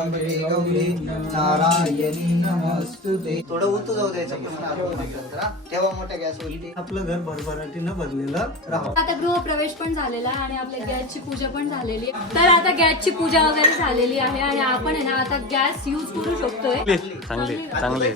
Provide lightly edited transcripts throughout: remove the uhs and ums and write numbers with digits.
त्र्यंबके गौरी नारायणी नमस्तुते. थोडं उतू जाऊ द्यायचं तेव्हा मोठ्या गॅसवरती आपलं घर भरभराटीनं भरलेलं राहू. आता गृहप्रवेश पण झालेला आहे आणि आपल्या गॅसची पूजा पण झालेली आहे. तर आता गॅसची पूजा वगैरे झालेली आहे आणि आपण आहे ना आता गॅस यूज करू शकतोय. चांगले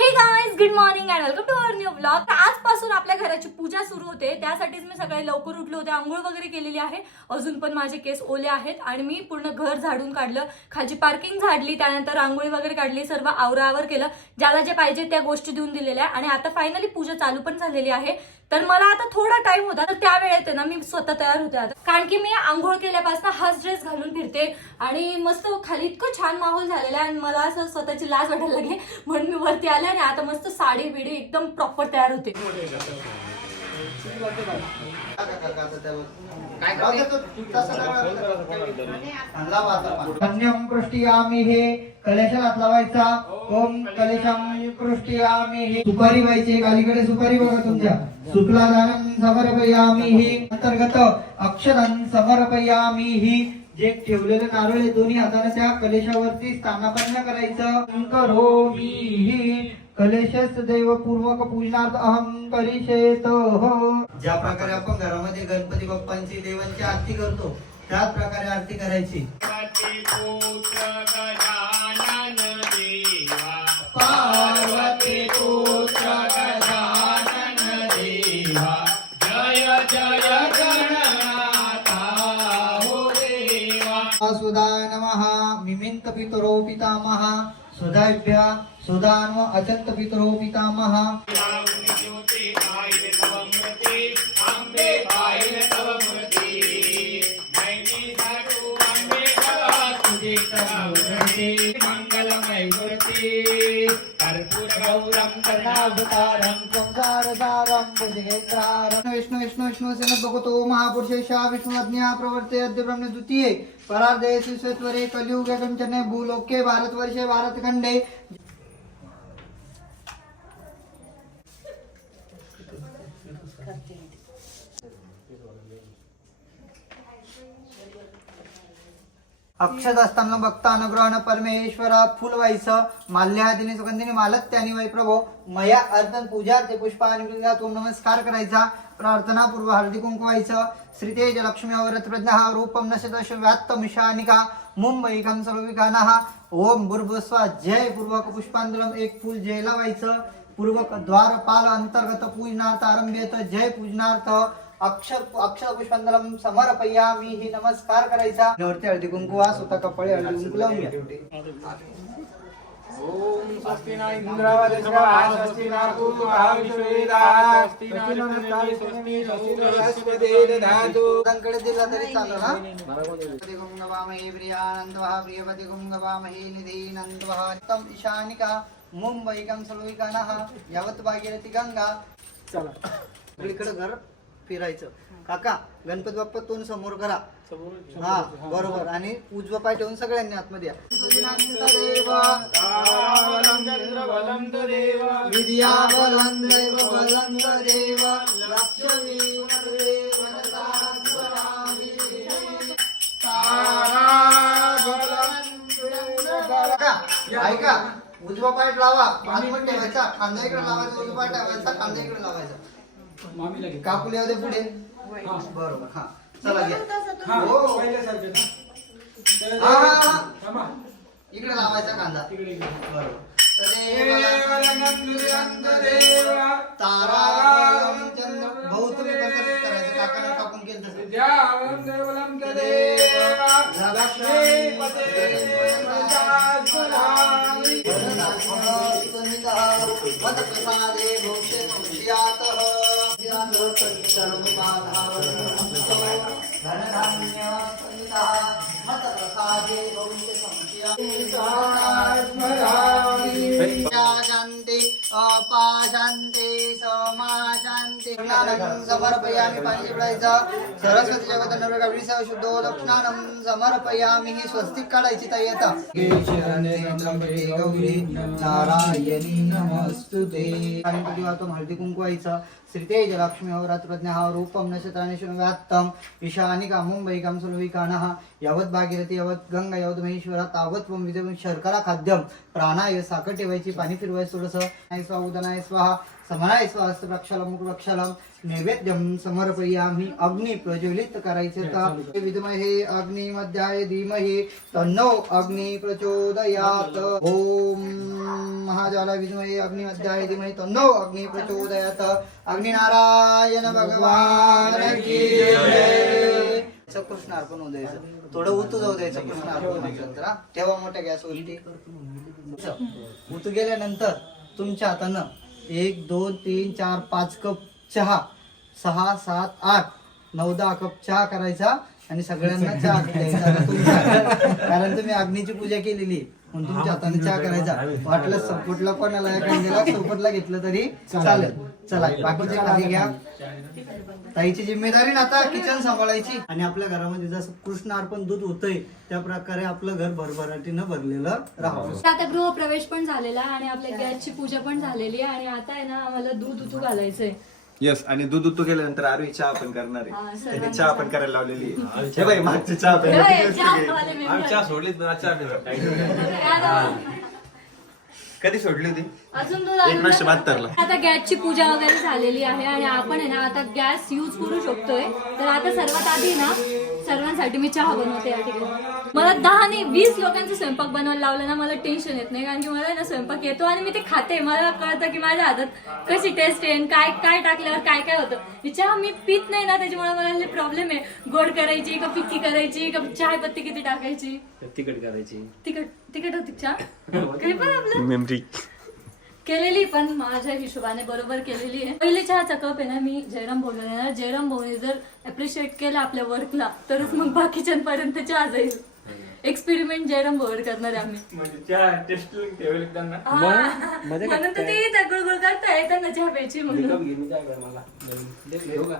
हे guys, good morning and welcome to our new blog. आजपासून आपल्या घराची पूजा सुरू होते. त्यासाठीच मी सकाळी लवकर उठले होते, आंघोळ वगैरे केलेली आहे. अजून पण माझे केस ओले आहेत आणि मी पूर्ण घर झाडून काढलं, खालची पार्किंग झाडली, त्यानंतर रांगोळी वगैरे काढली, सर्व आवरावर केलं, ज्याला जे पाहिजे त्या गोष्टी देऊन दिलेल्या. आणि आता फायनली पूजा चालू पण झालेली आहे. तर मला आता थोडा टाइम होता, तर त्या वेळेत ना मी स्वतः तयार होते आता, कारण की मी आंघोळ केल्यापासून हाच ड्रेस घालून फिरते आणि मस्त खाली इतकं छान माहोल झालेला आहे आणि मला असं स्वतःची लाज वाटायला लागली, म्हणून मी वरती आले आणि आता मस्त साडी बिडी एकदम प्रॉपर तयार होते. कन्यम पृष्टियामी हे कलेशात लावायचा. ओम कलेशम पृष्टियामी हे सुपारी व्हायची. अलीकडे सुपारी बघा तुमच्या. शुक्लादानं समर्पयामी हे अंतर्गत अक्षरं समर्पयामी ही जे ठेवलेले नारळ आहे दोन्ही हाताने त्या कलेशावरती स्थानापन्न करायचं. करोमी ही कलेशस देवपूर्वक पूजनार्थ अहम करिष्येत. ज्या प्रकारे आपण घरामध्ये गणपती बाप्पांची देवांची आरती करतो त्याच प्रकारे आरती करायची. पार्वती पुत्र गजानन देवा जय जय गणनाथा हो देवा. सुधा नमः मिमिंत पितरो पितामह सुधाभ्य सुधान्व अचंत पितरो पितामह. मंगलमय मूर्ति कर्पूर गौरम करुणावतारम संसार सारम भुजगेन्द्रारम. विष्णु विष्णु विष्णु सेन भगवतो महापुरुषेशा विष्णुज्ञा प्रवर्ते अद्य ब्रह्म द्वितीये परार्धे सुस्वरे कलियुगे कंचने भूलोके भारतवर्षे भारतखंडे. अक्षत असताना बघता अनुग्रहण परमेश्वरा. फुल व्हायचं. माल्यादिनी सुगंधिनी मालत्यानी वै प्रभो मया अर्धन पूजा ते पुष्पानी तो नमस्कार करायचा. प्रार्थना पूर्व हळदी कुंकू व्हायचं. श्रीतेज लक्ष्मी अवरत प्रज्ञा रूपम नशदश व्यात्त मिशानिका मुंबई कंसलविकानः. ओम भूर्भुस्वा जय पूर्वक पुष्पांजलम एक फुल जय लावायचं. पूर्वक द्वारपाल अंतर्गत पूजनार्थ आरंभेत जय पूजनार्थ अक्षर पुष्पांजलम समर्पयामी ही नमस्कार करायचा. वरती हळदी कुंकू वा स्वतः कपडे हळदी कुंकू लावून घ्या. ओम स्वस्ति न इंद्रावदस्वा स्वस्ति न पूर्वा विश्वेदाः स्वस्ति न नमस्ते स्वस्ति बृहस्पति दधातु. कडे दिला तरी चालेल ना. गुंगवामहे प्रियानंदवः प्रियपति गुंगवामहे निधीनंदवः तम ईशानिका मुंबई कंसलविकानः यावत भागीरथी गंगा. चला इकडे घर फिरायचं. काका गणपती बाप्पा तोंड समोर करा. हा बरोबर. आणि उजवा पाय ठेवून सगळ्यांनी आतमध्ये या. विद्या बलं दैव बलं देव लक्ष्मी ऐका उजवा पाय लावा. आतमध्ये ठेवायचा. खांदा इकडे लावायचा. उजवा पाय ठेवायचा. खांदा इकडे लावायचा. काकुल्या दे पुढे. बरोबर. हा चला घ्या. इकडे लावायचा कांदा. बरोबर. तारा भाऊ तुम्ही पण तसंच करायचं. काकाने कापून केलं तसं. शांती अपाशांती समाशांती. समर्पयामी पाणी पडायचं. सरस्वती जगत नवरगावी शुद्ध लक्षणानं समर्पयामी ही स्वस्तिक काढायची ताई. आता गौरी नारायणी नमस्तुते. हळदी कुंकू व्हायचं. श्रीतेज लक्ष्मी होरात्रज्ञः रूपं नक्षत्राणि शृण्व्यात्तम ईशानिका मुंबईकां सुरविकानः यावत् भागीरथी यावत् गंगा यावत् महेश्वरा तावत् त्वं विदं शर्करा खाद्यम प्राणाय साखर ठेवायची पाणी फिरवायचं थोडंसं स्वाहा उदनाय स्वाहा समानाय स्वाहा हस्त प्रक्षालम मुख प्रक्षालम नैवेद्यम समर्पयामि अग्नि प्रज्वलित करायचे तर विद्महे अग्निमध्याय धीमहि तन्नो अग्नि प्रचोदयात ओम महाजाला विद्महे अग्निमध्याय धीमहि तन्नो अग्नि प्रचोदयात अग्निनारायण भगवान की जय. कृष्ण अर्पण होऊ द्यायचं थोडं उतू जाऊ द्यायचं कृष्ण अर्पण नंतर तेव्हा मोठ्या गॅसवरती उतू गेल्यानंतर तुमच्या हातानं 1 2 3 4 5 कप चहा 6 7 8 9 10 कप चहा करायचा आणि सगळ्यांना चहा द्यायचा कारण तुम्ही अग्नीची पूजा केलेली म्हणून तुमच्या हाताने चहा करायचा वाटलं सपोर्टला कोणाला एखाद्याला सपोर्टला घेतलं तरी चालेल. चला बाकीचे काही घ्या. ताईची जिम्मेदारी ना आता किचन सांभाळायची आणि आपल्या घरामध्ये जसं कृष्ण अर्पण दूध होतंय त्या प्रकारे आपलं घर भरभराटीनं भरलेलं राहावं. आता गृहप्रवेश पण झालेला आहे आणि आपल्या गॅसची पूजा पण झालेली आहे आणि आता आहे ना आम्हाला दूध उतू घालायचंय. येस आणि दूध उतू गेल्यानंतर आरवी चहा पण करणार हा, आहे सर्वांना त्याने चहा पण करायला लावलेली आहे. हे बाई मागची चहा होय, प्यायला चहा वाले member. आमच्या सोडलीत ना कधी सोडली होती अजून दूध आणलं 1972 ला. आता गॅसची पूजा वगैरे झालेली आहे आणि आपण आहे ना आता गॅस यूज करू शकतोय. तर आता सर्वात आधी ना सर्वांसाठी मी चहा बनवते या ठिकाणी. मला 10 नाही 20 लोकांचा स्वयंपाक बनवायला लावलं ना मला टेन्शन येत नाही कारण की मला ना स्वयंपाक येतो आणि मी ते खाते. मला कळतं की माझ्या हातात कशी टेस्ट येईल काय काय टाकल्यावर काय काय होतं. ही चहा मी पित नाही ना त्याच्यामुळे मला प्रॉब्लेम आहे. गोड करायची का फिक्की करायची का चाय पत्ती किती टाकायची तिकट करायची तिखट होती चहा काही पण आपलं केलेली पण माझ्या हिशोबाने बरोबर केलेली आहे. पहिली चहाचा कप आहे ना मी जयराम भाऊला देणार. जयराम भाऊने जर अप्रिशिएट केलं आपल्या वर्कला तरच मग बाकीच्यांपर्यंत चहा जाईल. एक्सपेरिमेंट जयराम भाऊवर करणार आहे आम्ही. म्हणजे चहा टेस्ट ठेवले त्यांना म्हणून तर ते गुळगुळ करताय त्यांना चहा प्यायची म्हणून.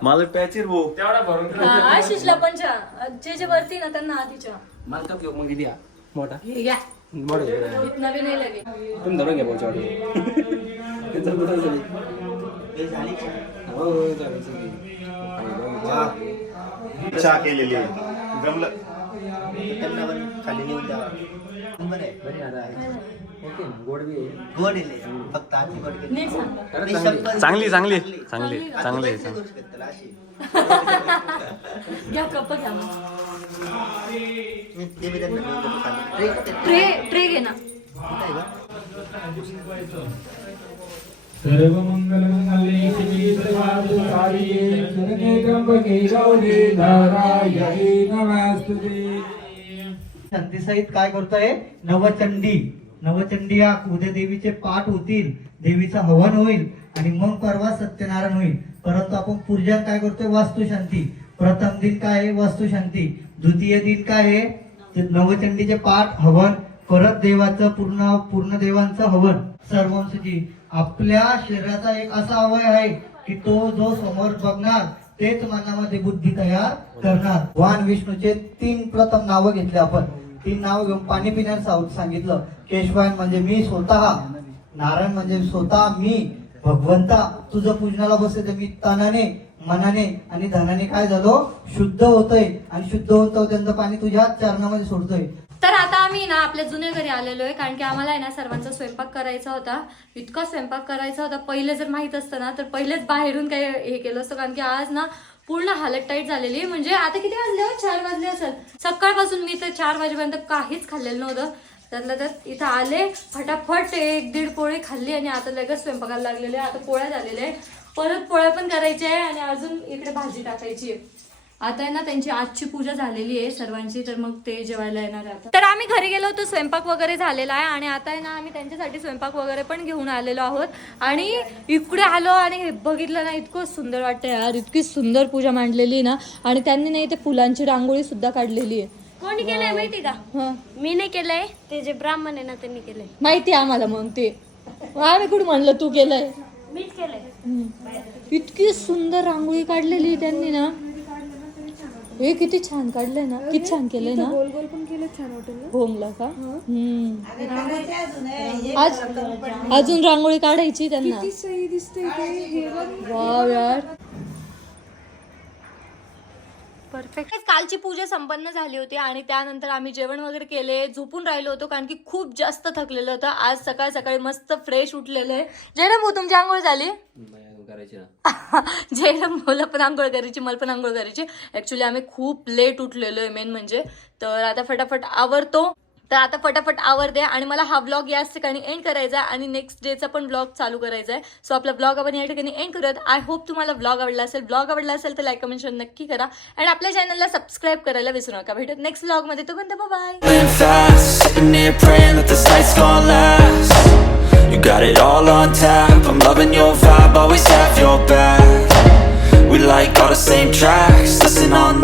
मला प्यायची भाऊ तेवढा भरून आशिषला पण चहा जे वरती ना त्यांना आधी चहा मला कप घेऊ मग दिली मोठा हे घ्या मोठा इतना भी नाही लगे. तुम्ही धरून घ्या बोलच्या चहा केलेली आहे जमलं खाली नेऊन द्यावा. गोड बी गोड येईल फक्त आधी गोड केली. नीट सांगा. निःशब्द चांगली चांगली चांगली. चांगली आता चांगली पैसे करू शकत त्याला अशी. घ्या कप घ्या मग. ते बी त्यांना देऊ देतो खाली. ट्रे घे ना. सर्वमंगलमंगले शिवे सर्वार्थसाधिके शरण्ये त्र्यंबके गौरी नारायणी नमस्तुते. शांतीसहित काय करतोय नवचंडी. नवचंडी या उद्या देवीचे पाठ होतील देवीचं हवन होईल आणि मग परवा सत्यनारायण होईल. परंतु आपण पूजा काय करतोय वास्तुशांती. प्रथम दिन काय आहे वास्तुशांती. द्वितीय दिन काय आहे ते नवचंडीचे पाठ हवन परत देवाचं पूर्ण देवांचं हवन. सर्वांसाठी आपल्या शरीराचा एक असा अवय आहे की तो जो समोर बघणार तेच मनामध्ये बुद्धी तयार करणार. भगवान विष्णूचे 3 प्रथम नावं घेतले आपण. 3 नावं घेऊन पाणी पिण्यास सांगितलं. केशवायन म्हणजे मी स्वतः, नारायण म्हणजे स्वतः मी, भगवंता तुझं पूजनाला बसले मी तनाने मनाने आणि धनाने काय झालो शुद्ध होतोय आणि शुद्ध होतो त्यांचं पाणी तुझ्या चरणामध्ये सोडतोय. तर आता आम्ही ना आपल्या जुन्या घरी आलेलो आहे कारण की आम्हाला आहे ना सर्वांचा स्वयंपाक करायचा होता. इतका स्वयंपाक करायचा होता. पहिले जर माहित असतं ना तर पहिलेच बाहेरून काही हे केलं असतं कारण की आज ना पूर्ण हालत टाईट झालेली. म्हणजे आता किती वाजले 4 वाजले असेल. सकाळपासून मी तर 4 वाजेपर्यंत काहीच खाल्लेलं नव्हतं. त्यातलं त्यात इथं आले फटाफट 1-1.5 पोळी खाल्ली आणि आता लगेच स्वयंपाकाला लागलेले. आता पोळ्या झालेल्या आहे. परत पोळ्या पण करायच्या आहे आणि अजून इकडे भाजी टाकायची आहे. आता आहे ना त्यांची आजची पूजा झालेली आहे सर्वांची तर मग ते जेवायला येणार आहे आता. तर आम्ही घरी गेलो होतो स्वयंपाक वगैरे झालेला आहे आणि आता आहे ना आम्ही त्यांच्यासाठी स्वयंपाक वगैरे पण घेऊन आलेलो आहोत. आणि इकडे आलो आणि बघितलं ना इतकं सुंदर वाटतं यार. इतकी सुंदर पूजा मांडलेली ना आणि त्यांनी नाही ते फुलांची रांगोळी सुद्धा काढलेली आहे. कोणी केलंय माहिती का? मी नाही केलंय ते जे ब्राह्मण आहे ना त्यांनी केलंय. माहिती आहे आम्हाला. मग ते आम्ही कुठं म्हणलं तू केलंय. मीच केलंय. इतकी सुंदर रांगोळी काढलेली त्यांनी ना. हे किती छान काढलंय ना, किती छान केलंय ना. गोल गोल पण केलं छान हॉटेल होमला का. आज अजून रांगोळी काढायची त्यांना. सही दिसते ते हे बघ. वाव यार, परफेक्ट. कालची पूजा संपन्न झाली होती आणि त्यानंतर आम्ही जेवण वगैरे केले, झोपून राहिलो होतो कारण की खूप जास्त थकलेलं होतं. आज सकाळ सकाळी मस्त फ्रेश उठलेलं आहे. जयराम भाऊ, तुमची आंघोळ झाली? करायची ना. जयराम भाऊला पण आंघोळ करायची, मला पण आंघोळ करायची. ऍक्च्युली आम्ही खूप लेट उठलेलो आहे मेन म्हणजे. तर आता फटाफट आवरते आणि मला हा व्लॉग याच ठिकाणी एंड करायचा आहे आणि नेक्स्ट डेचा पण व्लॉग चालू करायचा आहे. सो आपला व्लॉग आपण या ठिकाणी एंड करूयात. आय होप तुम्हाला व्लॉग आवडला असेल. व्लॉग आवडला असेल तर लाईक कमेंट शेअर नक्की करा आणि आपल्या चॅनलला सबस्क्राईब करायला विसरू नका. भेटत नेक्स्ट व्लॉग मध्ये. तोपर्यंत bye. Living fast, sitting here praying that this night's gonna last. You got it all on tap, I'm loving your vibe, always have your back. We like all the same tracks, listen on